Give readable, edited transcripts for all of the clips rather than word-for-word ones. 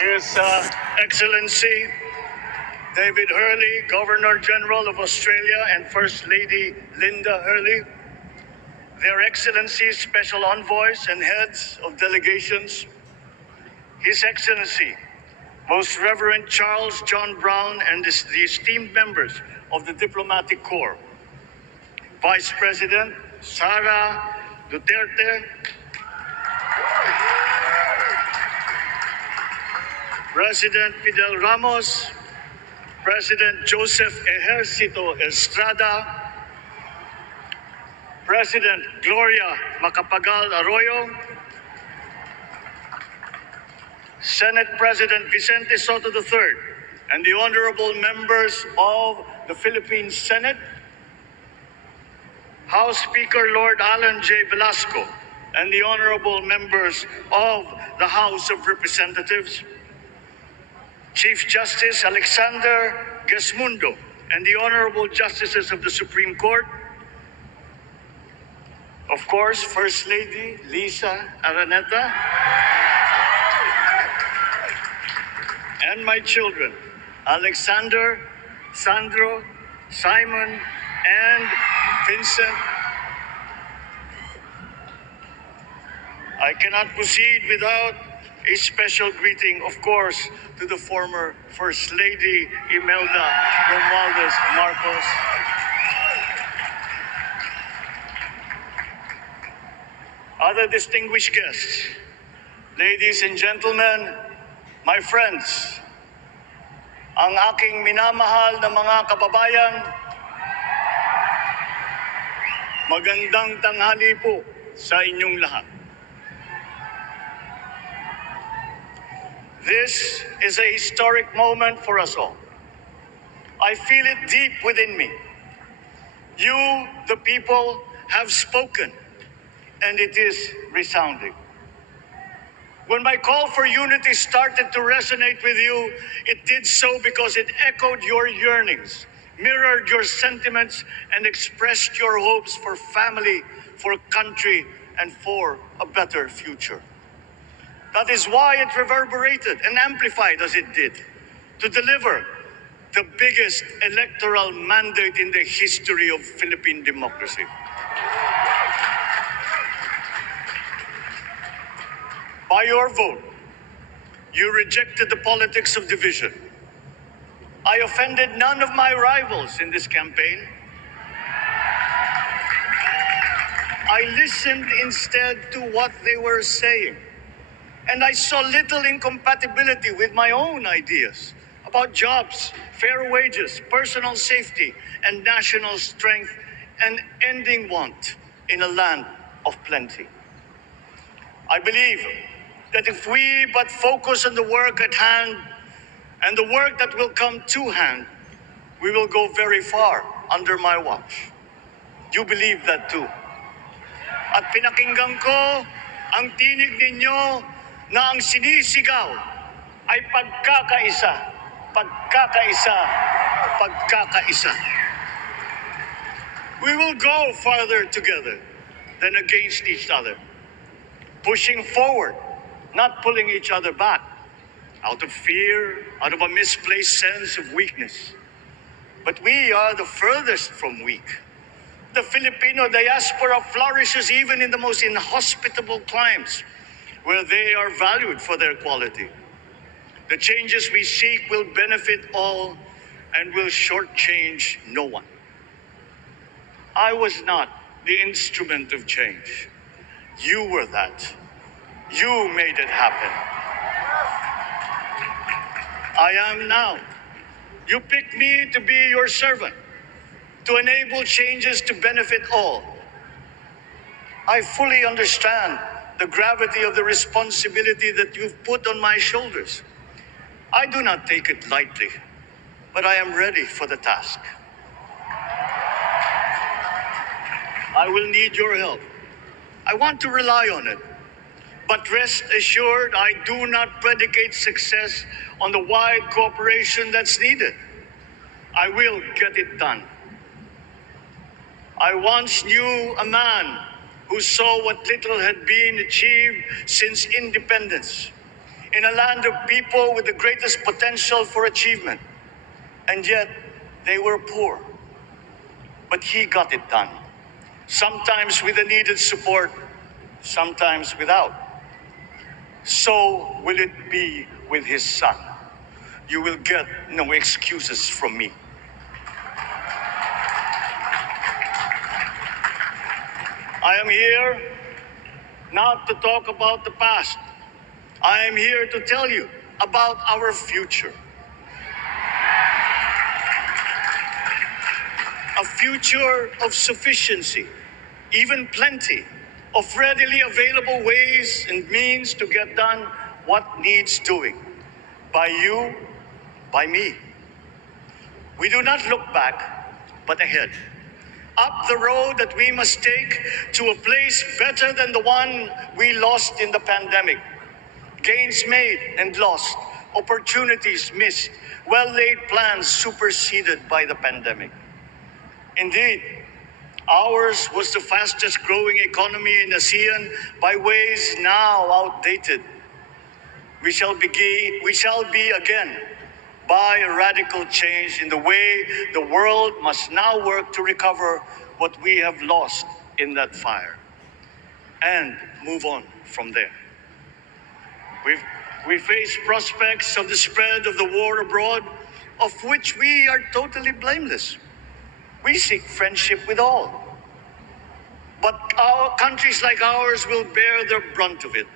His Excellency David Hurley, Governor General of Australia, and First Lady Linda Hurley, Their Excellencies, Special Envoys, and Heads of Delegations, His Excellency, Most Reverend Charles John Brown, and the esteemed members of the Diplomatic Corps, Vice President Sara Duterte, President Fidel Ramos, President Joseph Ejercito Estrada, President Gloria Macapagal Arroyo, Senate President Vicente Soto III, and the honorable members of the Philippine Senate, House Speaker Lord Alan J. Velasco, and the honorable members of the House of Representatives, Chief Justice Alexander Gesmundo, and the honorable justices of the Supreme Court, of course, First Lady Lisa Araneta, and my children, Alexander, Sandro, Simon, and Vincent. I cannot proceed without a special greeting, of course, to the former First Lady Imelda Romualdez Marcos. Other distinguished guests, ladies and gentlemen, my friends, ang aking minamahal na mga kababayan, magandang tanghali po sa inyong lahat. This is a historic moment for us all. I feel it deep within me. You, the people, have spoken, and it is resounding. When my call for unity started to resonate with you, it did so because it echoed your yearnings, mirrored your sentiments, and expressed your hopes for family, for country, and for a better future. That is why it reverberated and amplified as it did, to deliver the biggest electoral mandate in the history of Philippine democracy. By your vote, you rejected the politics of division. I offended none of my rivals in this campaign. I listened instead to what they were saying. And I saw little incompatibility with my own ideas about jobs, fair wages, personal safety, and national strength, and ending want in a land of plenty. I believe that if we but focus on the work at hand and the work that will come to hand, we will go very far under my watch. You believe that too. At pinakinggan ko ang tinig ninyo na ang sinisigaw ay pagkakaisa, pagkakaisa, pagkakaisa. We will go farther together than against each other, pushing forward, not pulling each other back, out of fear, out of a misplaced sense of weakness. But we are the furthest from weak. The Filipino diaspora flourishes even in the most inhospitable climes, where they are valued for their quality. The changes we seek will benefit all and will shortchange no one. I was not the instrument of change. You were that. You made it happen. I am now. You picked me to be your servant, to enable changes to benefit all. I fully understand the gravity of the responsibility that you've put on my shoulders. I do not take it lightly, but I am ready for the task. I will need your help. I want to rely on it. But rest assured, I do not predicate success on the wide cooperation that's needed. I will get it done. I once knew a man who saw what little had been achieved since independence. in a land of people with the greatest potential for achievement. And yet, they were poor. But he got it done, sometimes with the needed support, sometimes without. So will it be with his son. You will get no excuses from me. I am here not to talk about the past. I am here to tell you about our future. A future of sufficiency, even plenty, of readily available ways and means to get done what needs doing. By you, by me. We do not look back, but ahead. Up the road that we must take to a place better than the one we lost in the pandemic. Gains made and lost, opportunities missed, well-laid plans superseded by the pandemic. Indeed, ours was the fastest growing economy in ASEAN by ways now outdated. We shall be again by a radical change in the way the world must now work to recover what we have lost in that fire and move on from there. We face prospects of the spread of the war abroad, of which we are totally blameless. We seek friendship with all. But our countries like ours will bear the brunt of it.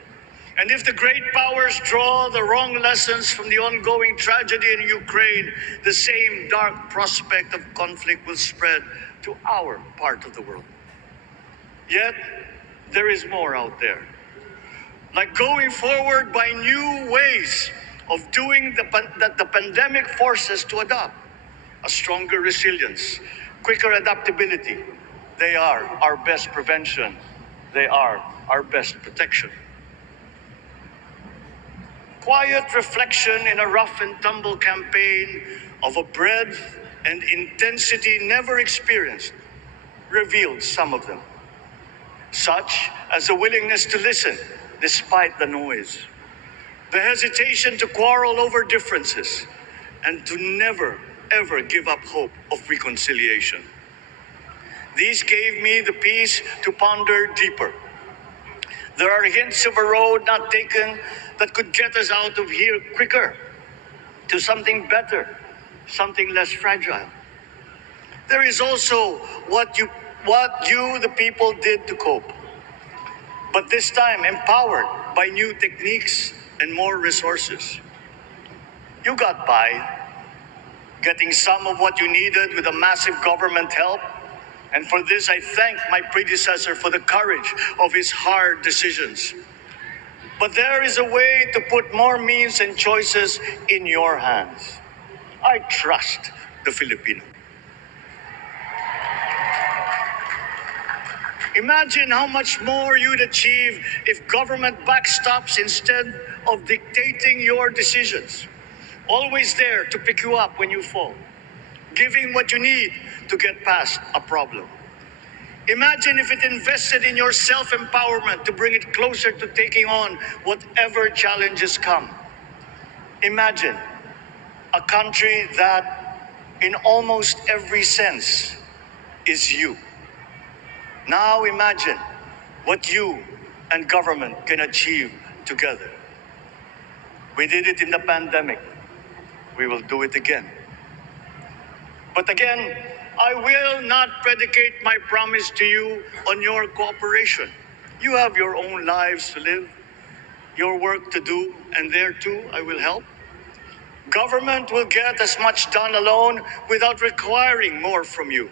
And if the great powers draw the wrong lessons from the ongoing tragedy in Ukraine, the same dark prospect of conflict will spread to our part of the world. Yet, there is more out there. Like going forward by new ways of doing that the pandemic forces to adopt. A stronger resilience, quicker adaptability. They are our best prevention. They are our best protection. Quiet reflection in a rough and tumble campaign of a breadth and intensity never experienced revealed some of them, such as a willingness to listen despite the noise, the hesitation to quarrel over differences, and to never, ever give up hope of reconciliation. These gave me the peace to ponder deeper. There are hints of a road not taken that could get us out of here quicker to something better, something less fragile. There is also what you, the people, did to cope, but this time empowered by new techniques and more resources. You got by, getting some of what you needed with a massive government help. And for this, I thank my predecessor for the courage of his hard decisions. But there is a way to put more means and choices in your hands. I trust the Filipino. Imagine how much more you'd achieve if government backstops instead of dictating your decisions. Always there to pick you up when you fall, giving what you need to get past a problem. Imagine if it invested in your self-empowerment to bring it closer to taking on whatever challenges come. Imagine a country that, in almost every sense, is you. Now imagine what you and government can achieve together. We did it in the pandemic. We will do it again. But again, I will not predicate my promise to you on your cooperation. You have your own lives to live, your work to do, and there too I will help. Government will get as much done alone without requiring more from you.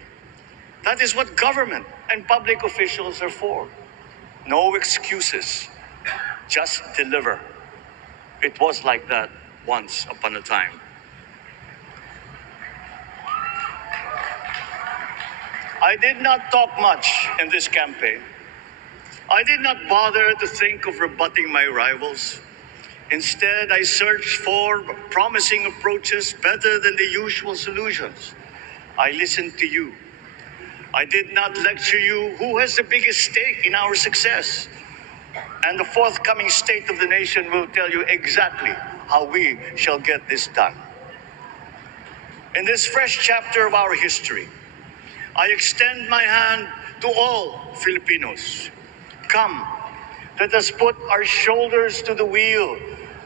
That is what government and public officials are for. No excuses, just deliver. It was like that once upon a time. I did not talk much in this campaign. I did not bother to think of rebutting my rivals. Instead, I searched for promising approaches better than the usual solutions. I listened to you. I did not lecture you who has the biggest stake in our success. And the forthcoming State of the Nation will tell you exactly how we shall get this done. In this fresh chapter of our history, I extend my hand to all Filipinos. Come, let us put our shoulders to the wheel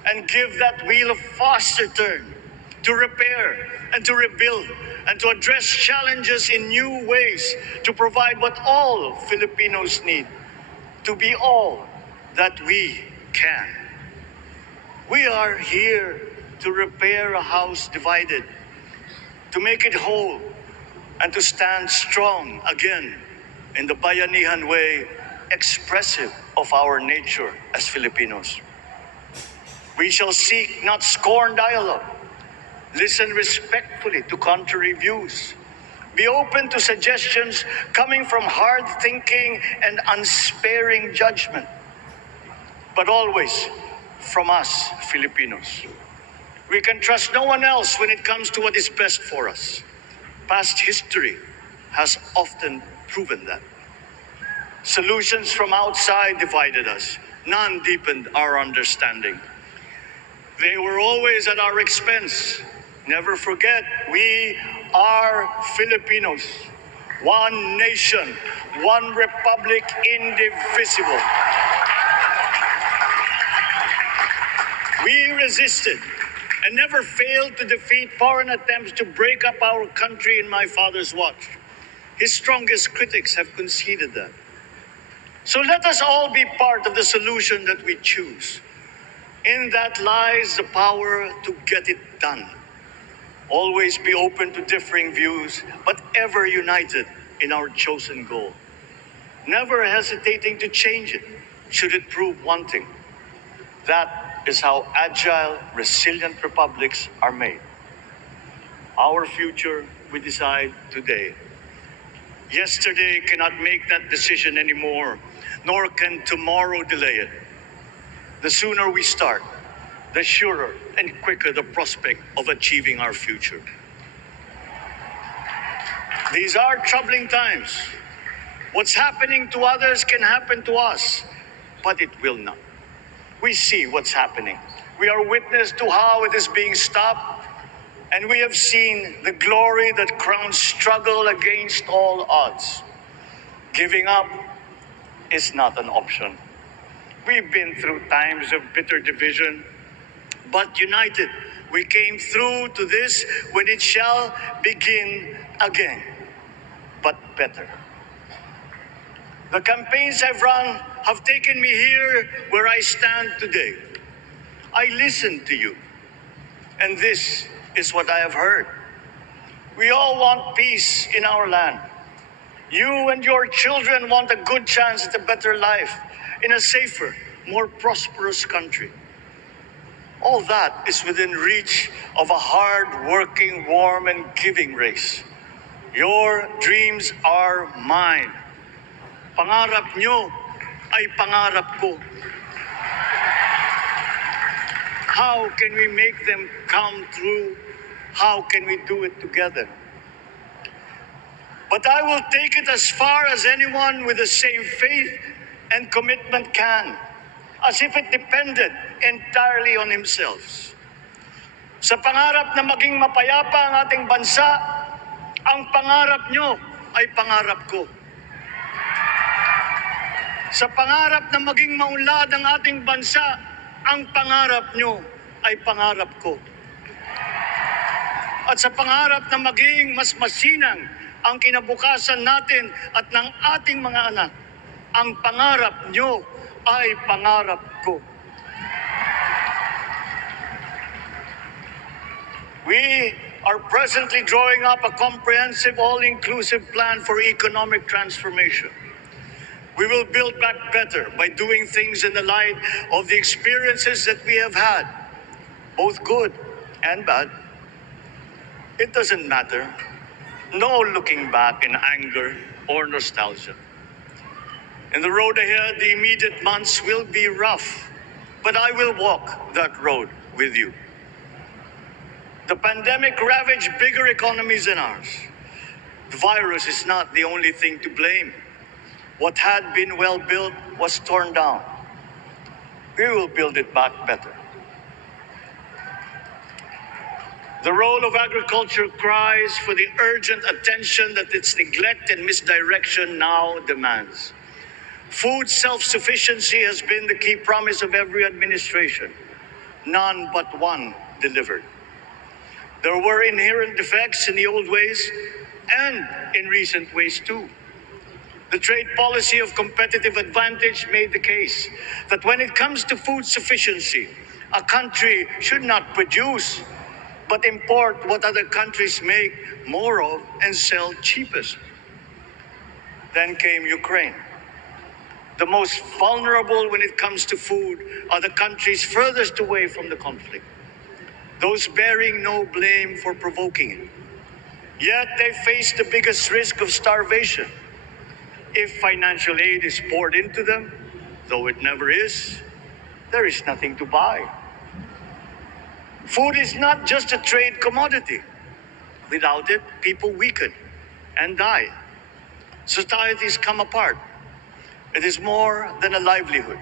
and give that wheel a faster turn to repair and to rebuild and to address challenges in new ways, to provide what all Filipinos need, to be all that we can. We are here to repair a house divided, to make it whole, and to stand strong again in the Bayanihan way, expressive of our nature as Filipinos. We shall seek, not scorn, dialogue. Listen respectfully to contrary views. Be open to suggestions coming from hard thinking and unsparing judgment, but always from us, Filipinos. We can trust no one else when it comes to what is best for us. Past history has often proven that. Solutions from outside divided us. None deepened our understanding. They were always at our expense. Never forget, we are Filipinos. One nation, one republic, indivisible. We resisted and never failed to defeat foreign attempts to break up our country in my father's watch. His strongest critics have conceded that. So let us all be part of the solution that we choose. In that lies the power to get it done. Always be open to differing views, but ever united in our chosen goal. Never hesitating to change it, should it prove wanting. That is how agile, resilient republics are made. Our future, we decide today. Yesterday cannot make that decision anymore, nor can tomorrow delay it. The sooner we start, the surer and quicker the prospect of achieving our future. These are troubling times. What's happening to others can happen to us, but it will not. We see what's happening. We are witness to how it is being stopped, and we have seen the glory that crowns struggle against all odds. Giving up is not an option. We've been through times of bitter division, but united, we came through to this when it shall begin again, but better. The campaigns I've run have taken me here where I stand today. I listened to you, and this is what I have heard. We all want peace in our land. You and your children want a good chance at a better life in a safer, more prosperous country. All that is within reach of a hard-working, warm, and giving race. Your dreams are mine. Pangarap nyo ay pangarap ko. How can we make them come true? How can we do it together? But I will take it as far as anyone with the same faith and commitment can, as if it depended entirely on himself. Sa pangarap na maging mapayapa ang ating bansa, ang pangarap nyo ay pangarap ko. Sa pangarap na maging maunlad ang ating bansa, ang pangarap nyo ay pangarap ko. At sa pangarap na maging mas masinang ang kinabukasan natin at ng ating mga anak, ang pangarap nyo ay pangarap ko. We are presently drawing up a comprehensive, all-inclusive plan for economic transformation. We will build back better by doing things in the light of the experiences that we have had, both good and bad. It doesn't matter. No looking back in anger or nostalgia. In the road ahead, the immediate months will be rough, but I will walk that road with you. The pandemic ravaged bigger economies than ours. The virus is not the only thing to blame. What had been well built was torn down. we will build it back better. The role of agriculture cries for the urgent attention that its neglect and misdirection now demands. Food self-sufficiency has been the key promise of every administration. None but one delivered. There were inherent defects in the old ways and in recent ways too. The trade policy of competitive advantage made the case that when it comes to food sufficiency, a country should not produce but import what other countries make more of and sell cheapest. Then came Ukraine. The most vulnerable when it comes to food are the countries furthest away from the conflict, those bearing no blame for provoking it. Yet they face the biggest risk of starvation. If financial aid is poured into them, though it never is, there is nothing to buy. Food is not just a trade commodity. Without it, people weaken and die. Societies come apart. It is more than a livelihood.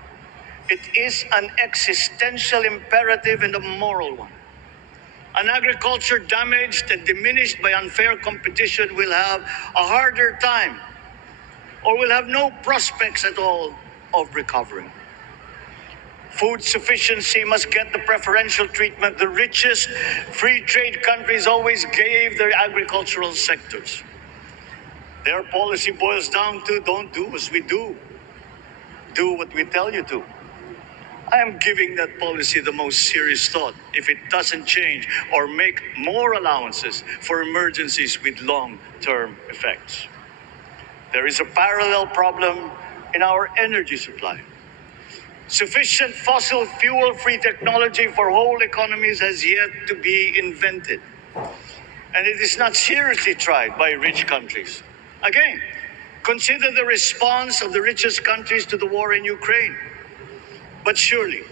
It is an existential imperative and a moral one. An agriculture damaged and diminished by unfair competition will have a harder time or will have no prospects at all of recovering. Food sufficiency must get the preferential treatment the richest free trade countries always gave their agricultural sectors. Their policy boils down to don't do as we do. Do what we tell you to. I am giving that policy the most serious thought if it doesn't change or make more allowances for emergencies with long-term effects. There is a parallel problem in our energy supply. Sufficient fossil fuel-free technology for whole economies has yet to be invented. And it is not seriously tried by rich countries. Again, consider the response of the richest countries to the war in Ukraine. But surely,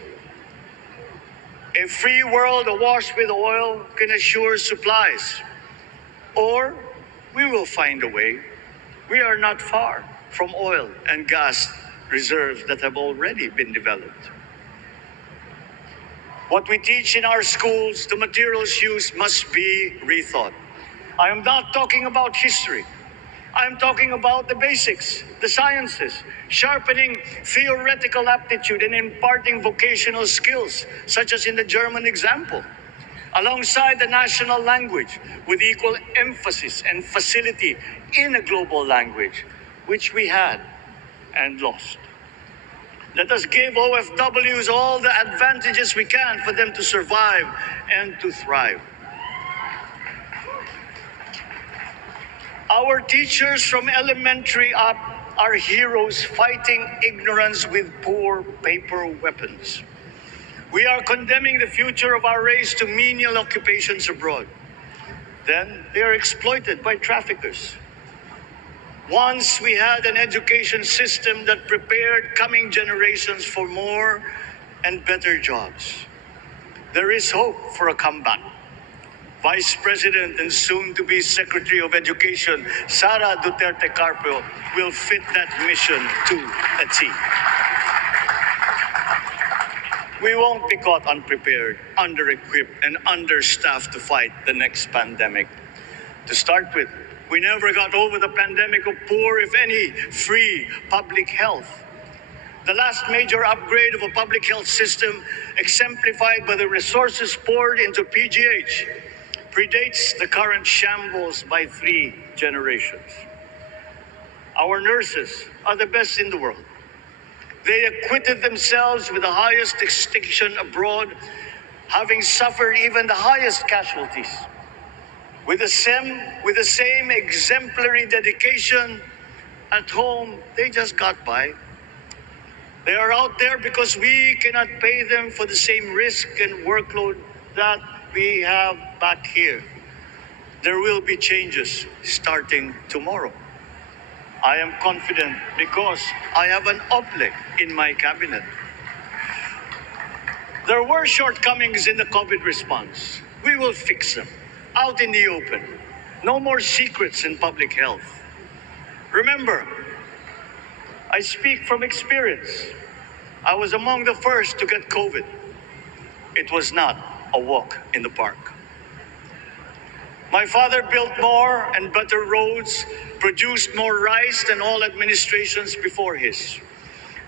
a free world awash with oil can assure supplies. Or we will find a way. We are not far from oil and gas reserves that have already been developed. What we teach in our schools, the materials used must be rethought. I am not talking about history. I am talking about the basics, the sciences, sharpening theoretical aptitude and imparting vocational skills, such as in the German example, alongside the national language with equal emphasis and facility in a global language, which we had and lost. Let us give OFWs all the advantages we can for them to survive and to thrive. Our teachers from elementary up are heroes fighting ignorance with poor paper weapons. We are condemning the future of our race to menial occupations abroad. Then they are exploited by traffickers. Once we had an education system that prepared coming generations for more and better jobs. There is hope for a comeback. Vice President and soon-to-be Secretary of Education, Sara Duterte Carpio, will fit that mission to a T. We won't be caught unprepared, under-equipped, and understaffed to fight the next pandemic. To start with, we never got over the pandemic of poor, if any, free public health. The last major upgrade of a public health system, exemplified by the resources poured into PGH, predates the current shambles by 3 generations. Our nurses are the best in the world. They acquitted themselves with the highest distinction abroad, having suffered even the highest casualties. With the same exemplary dedication at home, they just got by. They are out there because we cannot pay them for the same risk and workload that we have back here. There will be changes starting tomorrow. I am confident because I have an oblate in my cabinet. There were shortcomings in the COVID response. We will fix them out in the open. No more secrets in public health. Remember, I speak from experience. I was among the first to get COVID. It was not a walk in the park. My father built more and better roads, produced more rice than all administrations before his.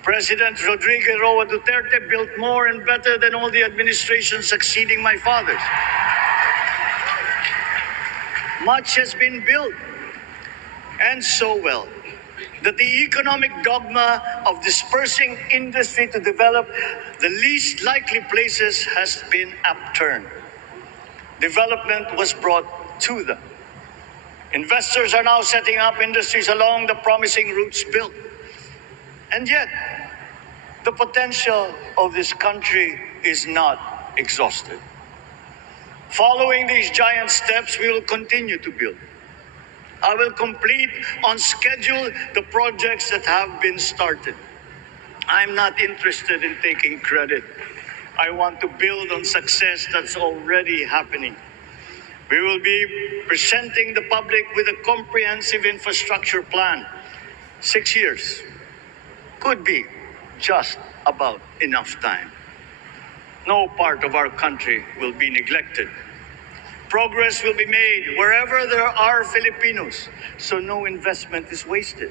President Rodrigo Roa Duterte built more and better than all the administrations succeeding my father's. Much has been built, and so well, that the economic dogma of dispersing industry to develop the least likely places has been upturned. Development was brought to them. Investors are now setting up industries along the promising routes built. And yet, the potential of this country is not exhausted. Following these giant steps, we will continue to build. I will complete on schedule the projects that have been started. I'm not interested in taking credit. I want to build on success that's already happening. We will be presenting the public with a comprehensive infrastructure plan. 6 years could be just about enough time. No part of our country will be neglected. Progress will be made wherever there are Filipinos, so no investment is wasted.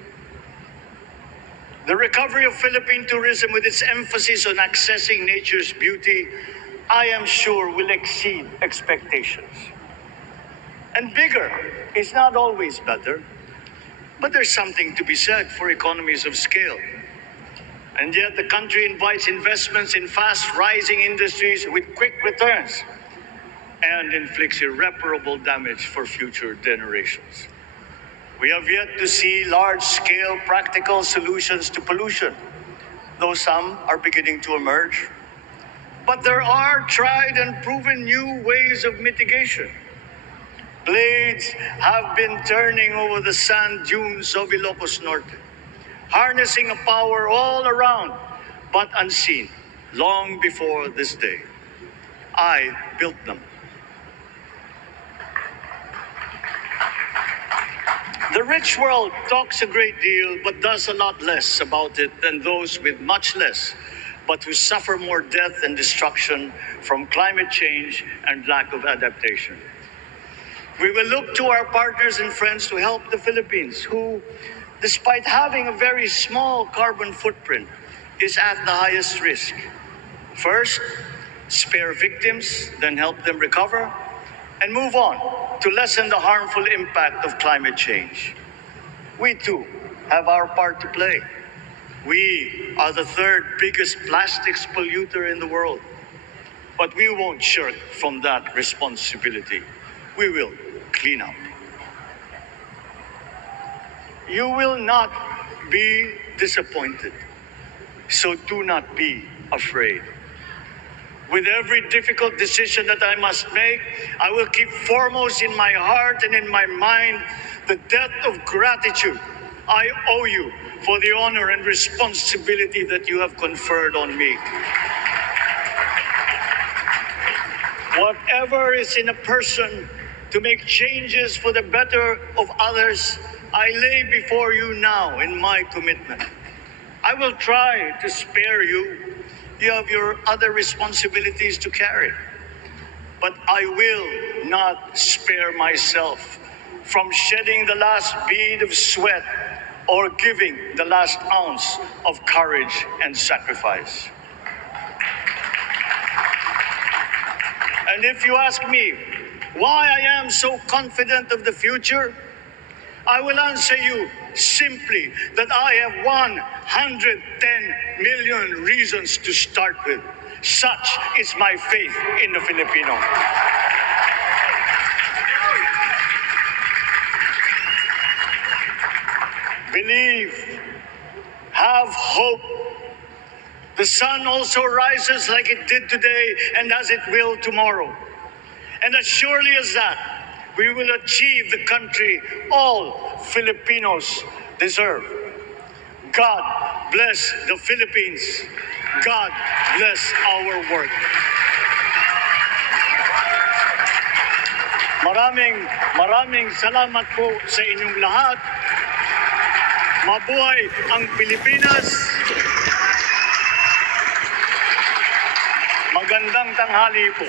The recovery of Philippine tourism, with its emphasis on accessing nature's beauty, I am sure will exceed expectations. And bigger is not always better, but there's something to be said for economies of scale. And yet the country invites investments in fast-rising industries with quick returns and inflicts irreparable damage for future generations. We have yet to see large-scale practical solutions to pollution, though some are beginning to emerge. But there are tried and proven new ways of mitigation. Blades have been turning over the sand dunes of Ilocos Norte, harnessing a power all around, but unseen, long before this day. I built them. The rich world talks a great deal, but does a lot less about it than those with much less, but who suffer more death and destruction from climate change and lack of adaptation. We will look to our partners and friends to help the Philippines, who, despite having a very small carbon footprint, is at the highest risk. First, spare victims, then help them recover, and move on to lessen the harmful impact of climate change. We too have our part to play. We are the third biggest plastics polluter in the world, but we won't shirk from that responsibility. We will clean up. You will not be disappointed, so do not be afraid. With every difficult decision that I must make, I will keep foremost in my heart and in my mind the debt of gratitude I owe you for the honor and responsibility that you have conferred on me. Whatever is in a person to make changes for the better of others, I lay before you now in my commitment. I will try to spare you. You have your other responsibilities to carry. But I will not spare myself from shedding the last bead of sweat or giving the last ounce of courage and sacrifice. And if you ask me why I am so confident of the future, I will answer you simply that I have 110 million reasons to start with. Such is my faith in the Filipino. Believe, have hope. The sun also rises like it did today and as it will tomorrow. And as surely as that, we will achieve the country all Filipinos deserve. God bless the Philippines. God bless our work. Maraming salamat po sa inyong lahat. Mabuhay ang Pilipinas. Magandang tanghali po.